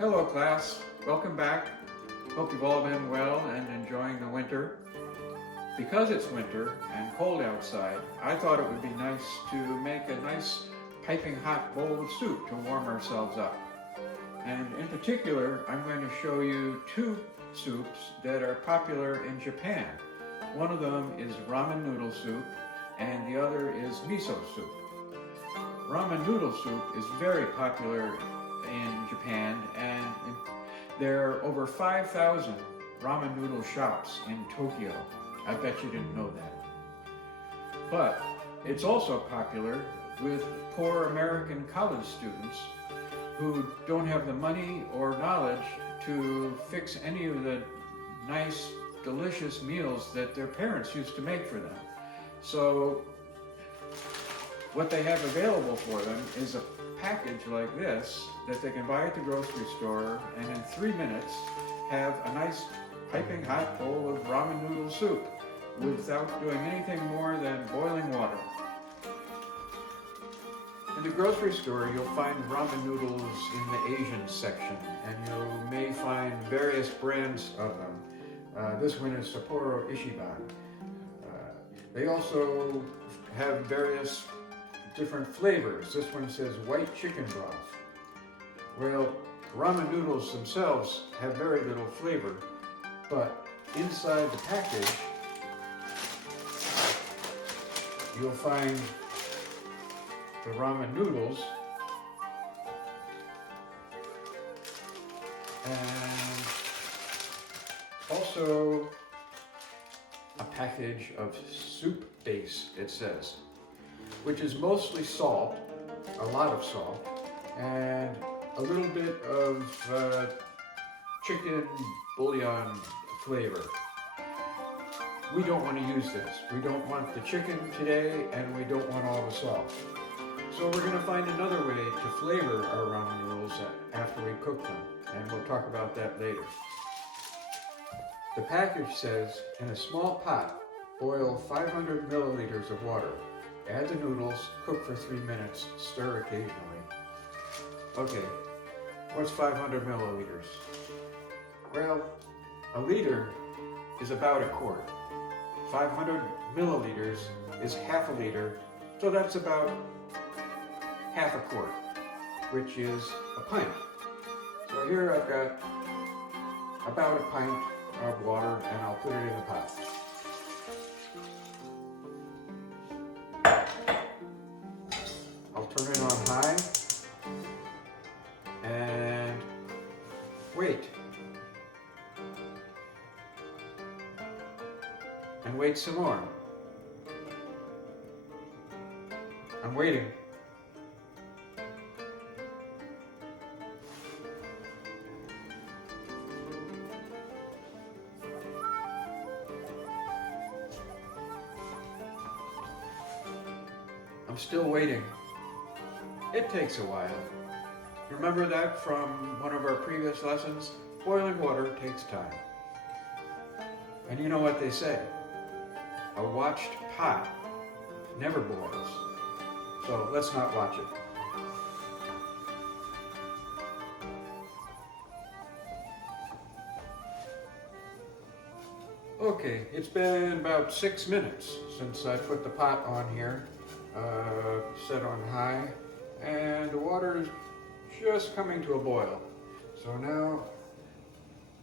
Hello class, welcome back. Hope you've all been well and enjoying the winter. Because it's winter and cold outside, I thought it would be nice to make a nice piping hot bowl of soup to warm ourselves up. And in particular, I'm going to show you two soups that are popular in Japan. One of them is ramen noodle soup and the other is miso soup. Ramen noodle soup is very popular in Japan, and there are over 5,000 ramen noodle shops in Tokyo. I bet you didn't know that. But it's also popular with poor American college students who don't have the money or knowledge to fix any of the nice, delicious meals that their parents used to make for them. So what they have available for them is a package like this that they can buy at the grocery store, and in 3 minutes have a nice piping hot bowl of ramen noodle soup without doing anything more than boiling water. In the grocery store, you'll find ramen noodles in the Asian section, and you may find various brands of them. This one is Sapporo Ichiban. They also have various different flavors. This one says white chicken broth. Well, ramen noodles themselves have very little flavor, but inside the package you'll find the ramen noodles and also a package of soup base, it says, which is mostly salt, a lot of salt, and a little bit of chicken bouillon flavor. We don't want to use this. We don't want the chicken today, and we don't want all the salt. So we're going to find another way to flavor our ramen noodles after we cook them, and we'll talk about that later. The package says, in a small pot, boil 500 milliliters of water. Add the noodles, cook for 3 minutes, stir occasionally. Okay, what's 500 milliliters? Well, a liter is about a quart. 500 milliliters is half a liter, so that's about half a quart, which is a pint. So here I've got about a pint of water, and I'll put it in the pot. I'll turn it on high and wait. And wait some more. I'm waiting. I'm still waiting. It takes a while. Remember that from one of our previous lessons? Boiling water takes time. And you know what they say? A watched pot never boils. So let's not watch it. Okay, it's been about 6 minutes since I put the pot on here, set on high, and the water is just coming to a boil. So now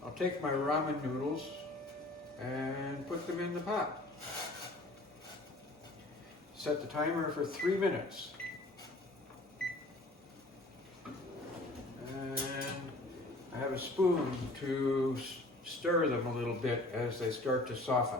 I'll take my ramen noodles and put them in the pot. Set the timer for 3 minutes. And I have a spoon to stir them a little bit as they start to soften.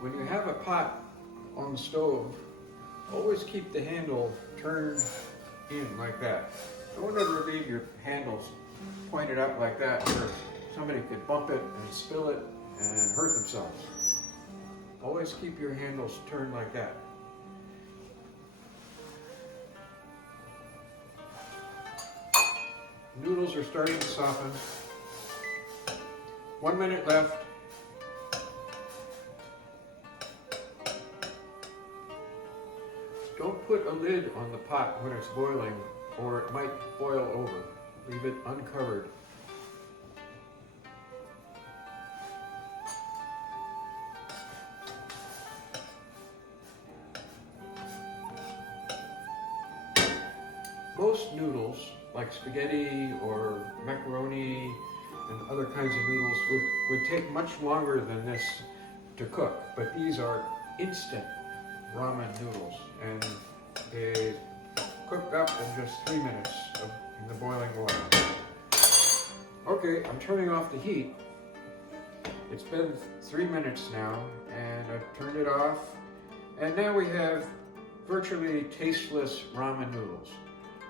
When you have a pot on the stove, always keep the handle turned in like that. Don't ever leave your handles pointed up like that where somebody could bump it and spill it and hurt themselves. Always keep your handles turned like that. Noodles are starting to soften. 1 minute left. Don't put a lid on the pot when it's boiling, or it might boil over. Leave it uncovered. Most noodles, like spaghetti or macaroni and other kinds of noodles, would take much longer than this to cook, but these are instant ramen noodles, and they cook up in just 3 minutes in the boiling water. Okay, I'm turning off the heat. It's been 3 minutes now, and I've turned it off, and now we have virtually tasteless ramen noodles.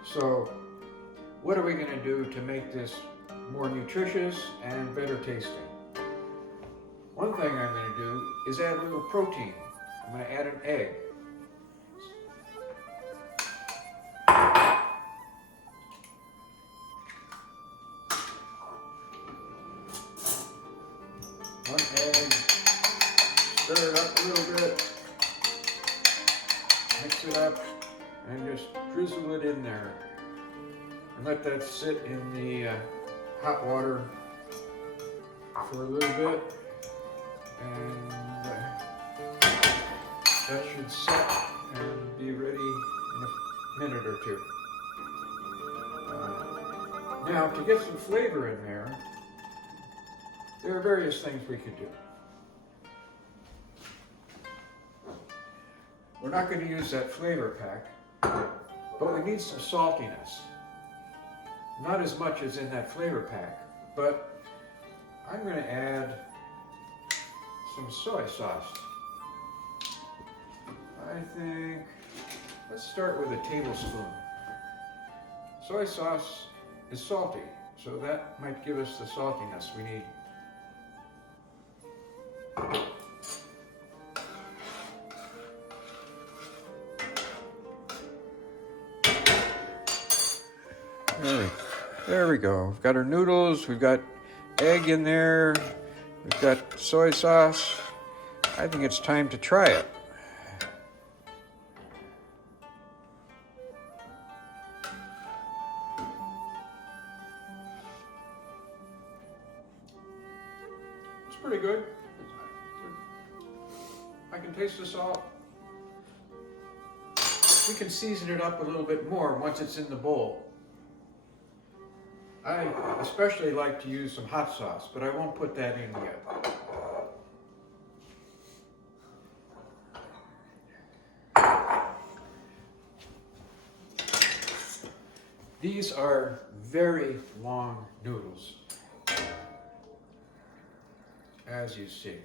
So what are we going to do to make this more nutritious and better tasting? One thing I'm going to do is add a little protein. I'm going to add an egg. One egg, stir it up a little bit, mix it up, and just drizzle it in there. And let that sit in the hot water for a little bit. And that should set and be ready in a minute or two. Now, to get some flavor in there are various things we could do. We're not going to use that flavor pack, but we need some saltiness. Not as much as in that flavor pack, but I'm going to add some soy sauce. I think, let's start with a tablespoon. Soy sauce is salty, so that might give us the saltiness we need. There we go. We've got our noodles, we've got egg in there, we've got soy sauce. I think it's time to try it. It's pretty good. I can taste the salt. We can season it up a little bit more once it's in the bowl. I especially like to use some hot sauce, but I won't put that in yet. These are very long noodles, as you see.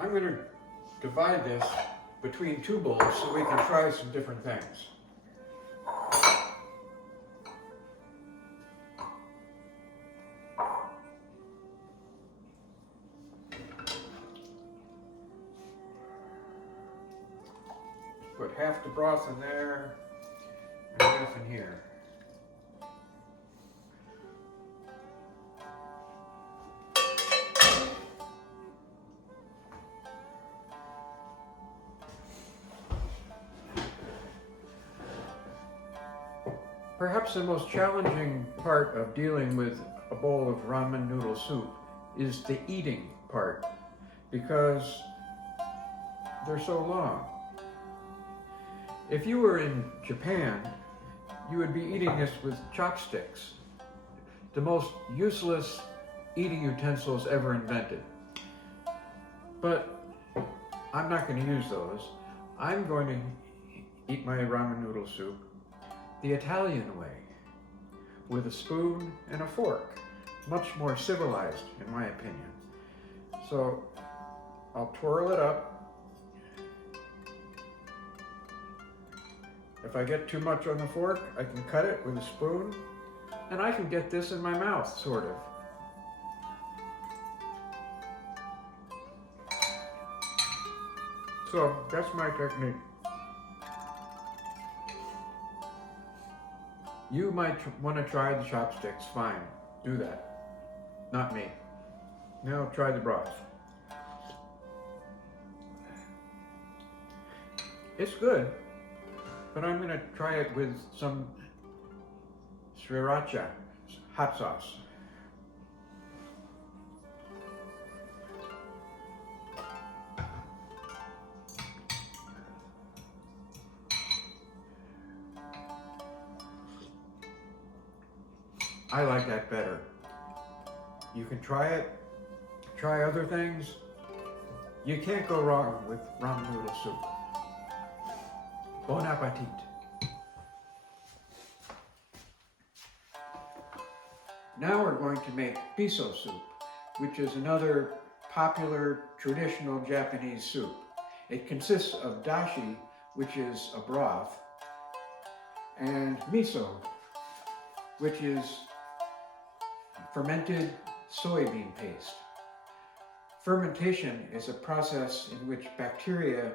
I'm going to divide this between two bowls so we can try some different things. Put half the broth in there and half in here. Perhaps the most challenging part of dealing with a bowl of ramen noodle soup is the eating part, because they're so long. If you were in Japan, you would be eating this with chopsticks, the most useless eating utensils ever invented. But I'm not going to use those. I'm going to eat my ramen noodle soup the Italian way, with a spoon and a fork. Much more civilized, in my opinion. So I'll twirl it up. If I get too much on the fork, I can cut it with a spoon, and I can get this in my mouth, sort of. So that's my technique. You might want to try the chopsticks, fine, do that. Not me. Now try the broth. It's good, but I'm going to try it with some sriracha hot sauce. I like that better. You can try it, try other things. You can't go wrong with ramen noodle soup. Bon appetit. Now we're going to make miso soup, which is another popular traditional Japanese soup. It consists of dashi, which is a broth, and miso, which is fermented soybean paste. Fermentation is a process in which bacteria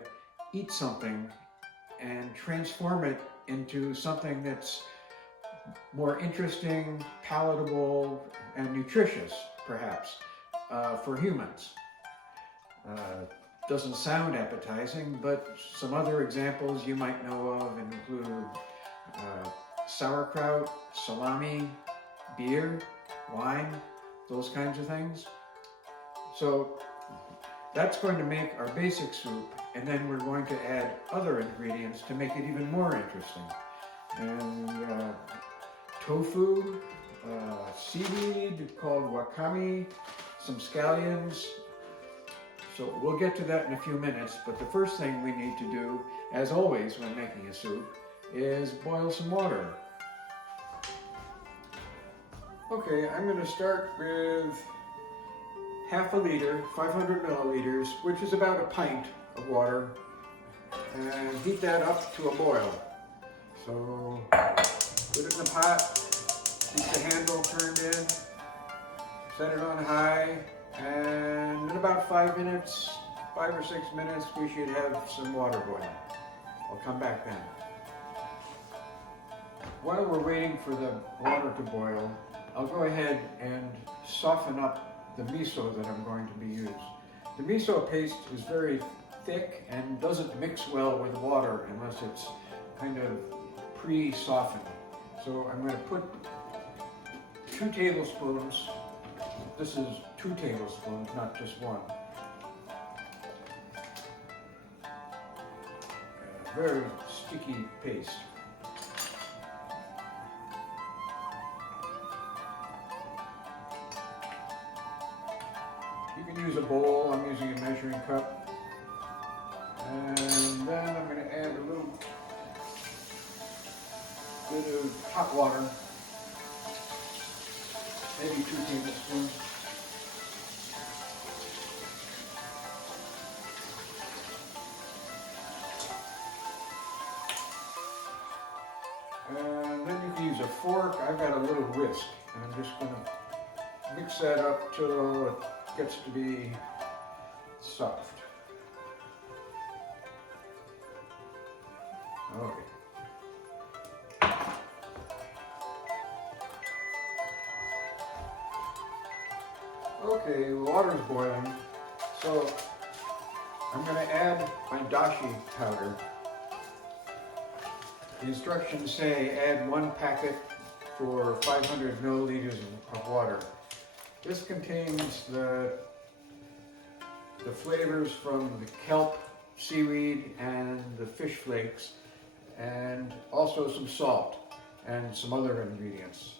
eat something and transform it into something that's more interesting, palatable, and nutritious, perhaps, for humans. Doesn't sound appetizing, but some other examples you might know of include sauerkraut, salami, beer, wine, those kinds of things. So that's going to make our basic soup, and then we're going to add other ingredients to make it even more interesting. And tofu, seaweed called wakame, some scallions. So we'll get to that in a few minutes, but the first thing we need to do, as always when making a soup, is boil some water. Okay, I'm going to start with half a liter, 500 milliliters, which is about a pint of water, and heat that up to a boil. So put it in the pot, keep the handle turned in, set it on high, and in about 5 minutes, 5 or 6 minutes, we should have some water boiling. I'll come back then. While we're waiting for the water to boil, I'll go ahead and soften up the miso that I'm going to be using. The miso paste is very thick and doesn't mix well with water unless it's kind of pre-softened. So I'm going to put 2 tablespoons. This is 2 tablespoons, not just 1. A very sticky paste. You can use a bowl. I'm using a measuring cup. And then I'm going to add a little bit of hot water, maybe 2 tablespoons. And then you can use a fork. I've got a little whisk, and I'm just going to mix that up till it gets to be soft. Okay. Okay, the water's boiling, so I'm going to add my dashi powder. The instructions say add 1 packet for 500 milliliters of water. This contains the flavors from the kelp, seaweed, and the fish flakes, and also some salt and some other ingredients.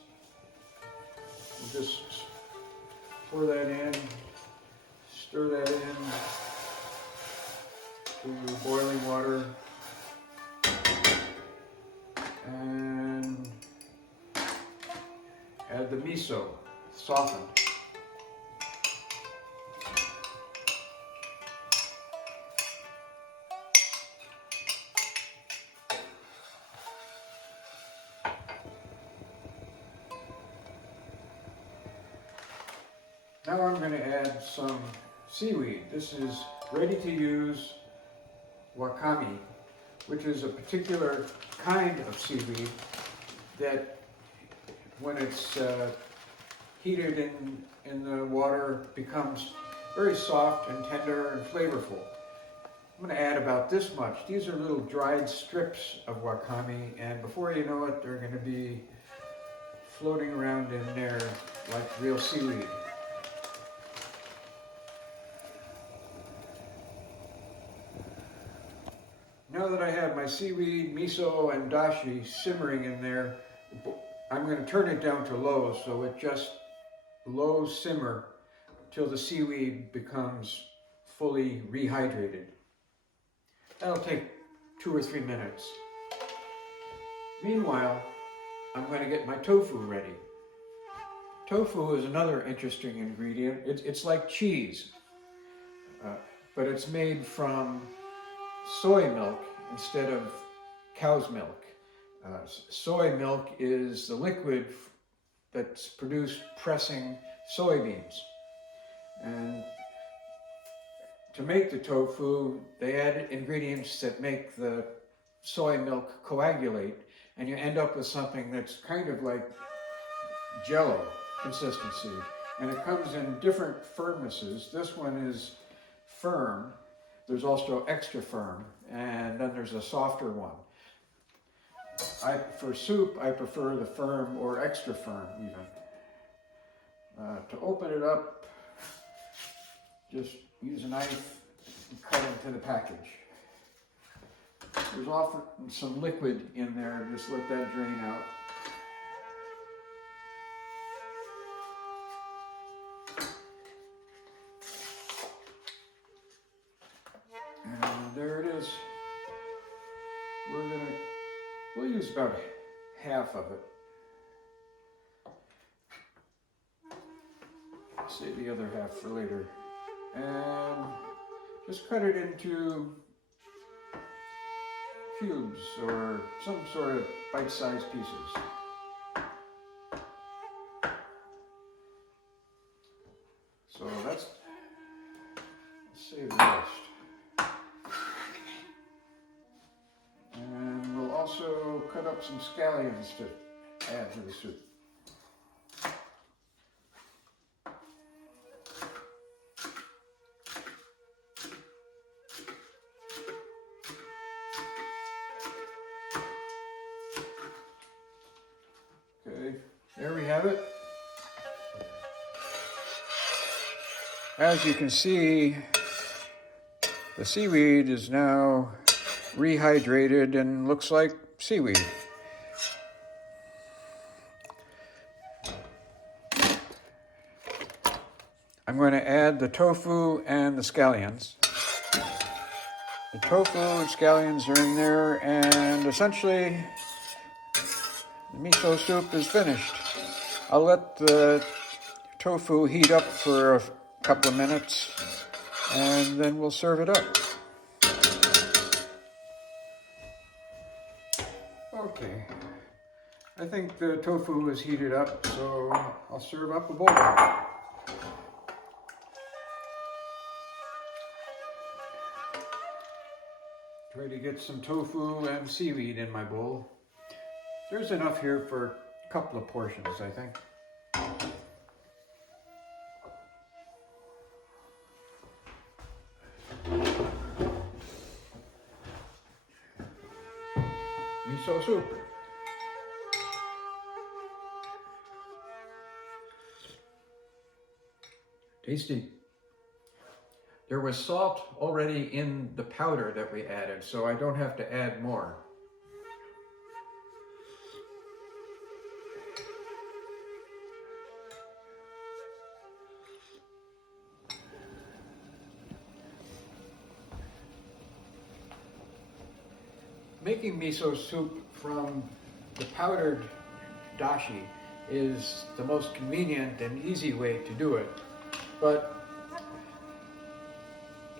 We'll just pour that in, stir that in to boiling water, and the miso softened. Now I'm going to add some seaweed. This is ready to use wakame, which is a particular kind of seaweed that when it's heated in the water becomes very soft and tender and flavorful. I'm going to add about this much. These are little dried strips of wakame, and before you know it, they're going to be floating around in there like real seaweed. Now that I have my seaweed, miso, and dashi simmering in there, I'm going to turn it down to low, so it just low simmer till the seaweed becomes fully rehydrated. That'll take 2 or 3 minutes. Meanwhile, I'm going to get my tofu ready. Tofu is another interesting ingredient. It's like cheese, but it's made from soy milk instead of cow's milk. Soy milk is the liquid that's produced pressing soybeans. And to make the tofu, they add ingredients that make the soy milk coagulate, and you end up with something that's kind of like jello consistency. And it comes in different firmnesses. This one is firm. There's also extra firm, and then there's a softer one. For soup, I prefer the firm or extra firm even. To open it up, just use a knife and cut into the package. There's often some liquid in there, just let that drain out. And there it is. We'll use about half of it. Save the other half for later. And just cut it into cubes or some sort of bite-sized pieces. So let's save the rest. And we'll also cut up some scallions to add to the soup. Okay, there we have it. As you can see, the seaweed is now rehydrated and looks like seaweed. I'm going to add the tofu and the scallions. The tofu and scallions are in there, and essentially the miso soup is finished. I'll let the tofu heat up for a couple of minutes, and then we'll serve it up. Okay, I think the tofu is heated up, so I'll serve up a bowl. Try to get some tofu and seaweed in my bowl. There's enough here for a couple of portions, I think. Miso soup. Tasty. There was salt already in the powder that we added, so I don't have to add more. Making miso soup from the powdered dashi is the most convenient and easy way to do it. But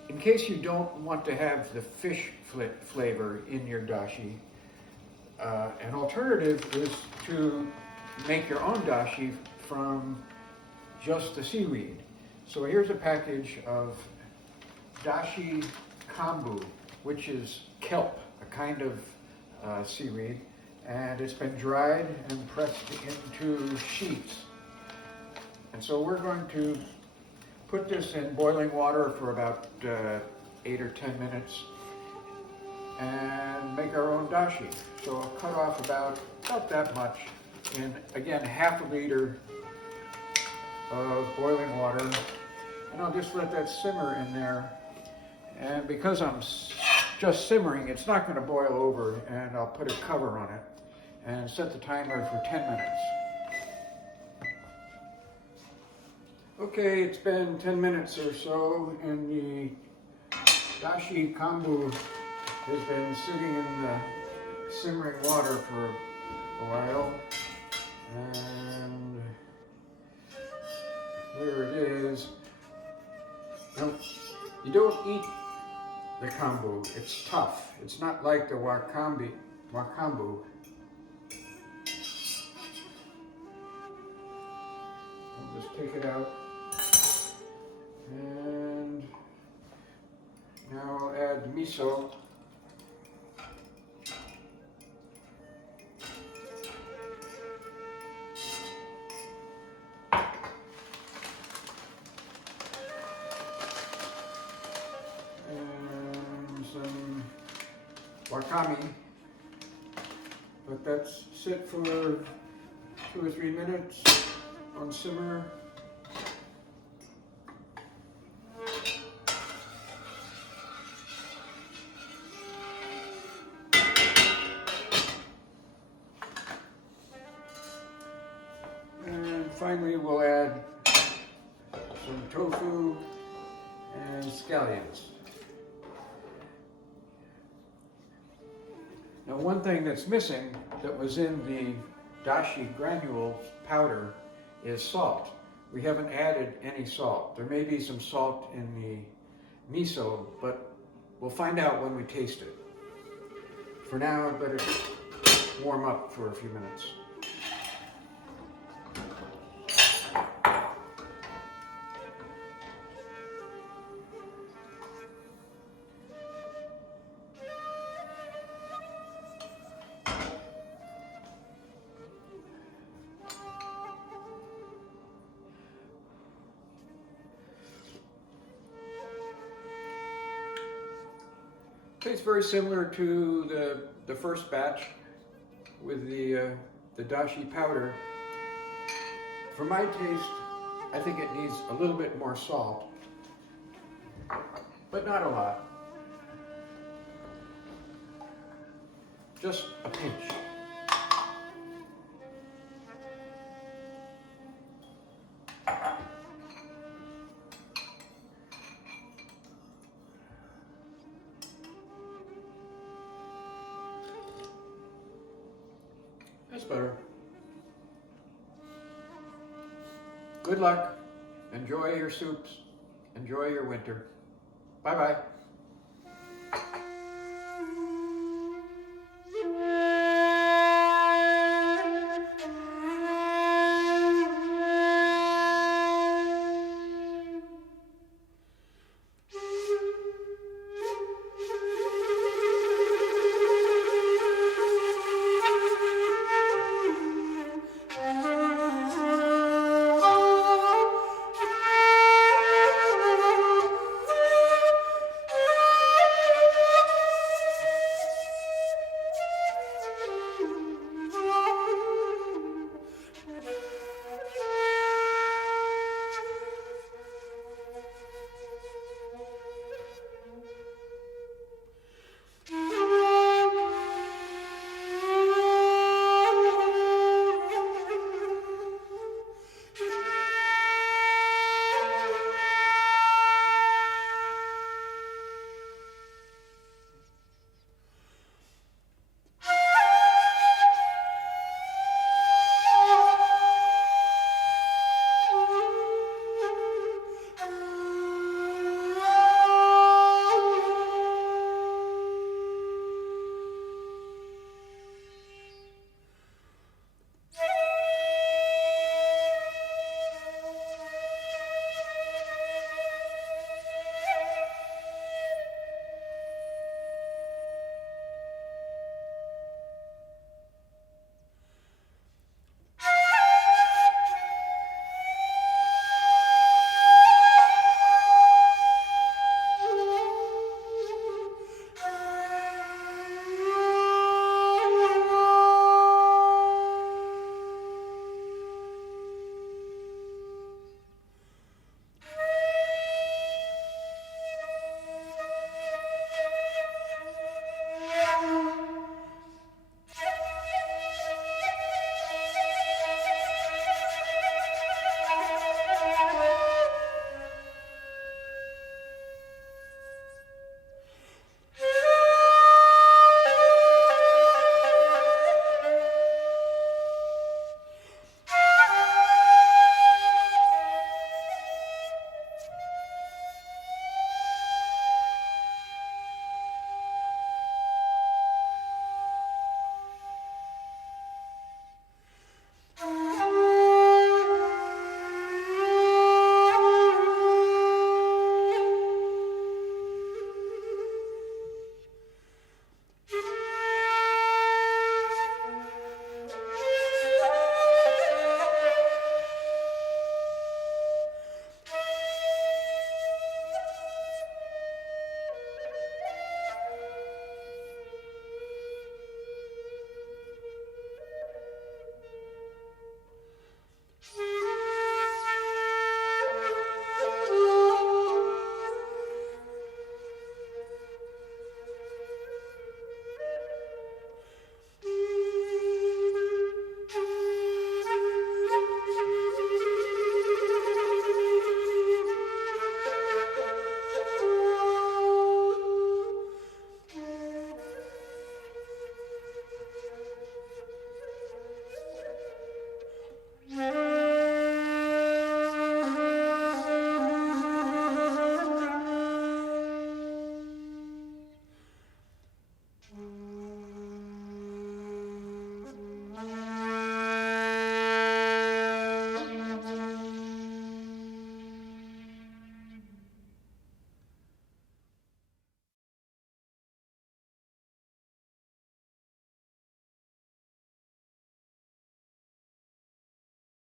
in case you don't want to have the fish flavor in your dashi, an alternative is to make your own dashi from just the seaweed. So here's a package of dashi kombu, which is kelp, a kind of seaweed, and it's been dried and pressed into sheets. And so we're going to put this in boiling water for about 8 or 10 minutes and make our own dashi. So I'll cut off about that much in, again, half a liter of boiling water, and I'll just let that simmer in there. And because I'm just simmering, it's not going to boil over, and I'll put a cover on it and set the timer for 10 minutes. Okay, it's been 10 minutes or so, and the dashi kombu has been sitting in the simmering water for a while, and there it is. Now, you don't eat the kombu, it's tough. It's not like the wakambu. I'll just take it out. And now I'll add the miso. And some wakame. Let that sit for 2 or 3 minutes on simmer. And finally we'll add some tofu and scallions. Now, one thing that's missing that was in the dashi granule powder is salt. We haven't added any salt. There may be some salt in the miso, but we'll find out when we taste it. For now, I'd let it warm up for a few minutes. Tastes very similar to the first batch with the dashi powder. For my taste, I think it needs a little bit more salt, but not a lot. Just a pinch. That's better. Good luck. Enjoy your soups. Enjoy your winter. Bye-bye.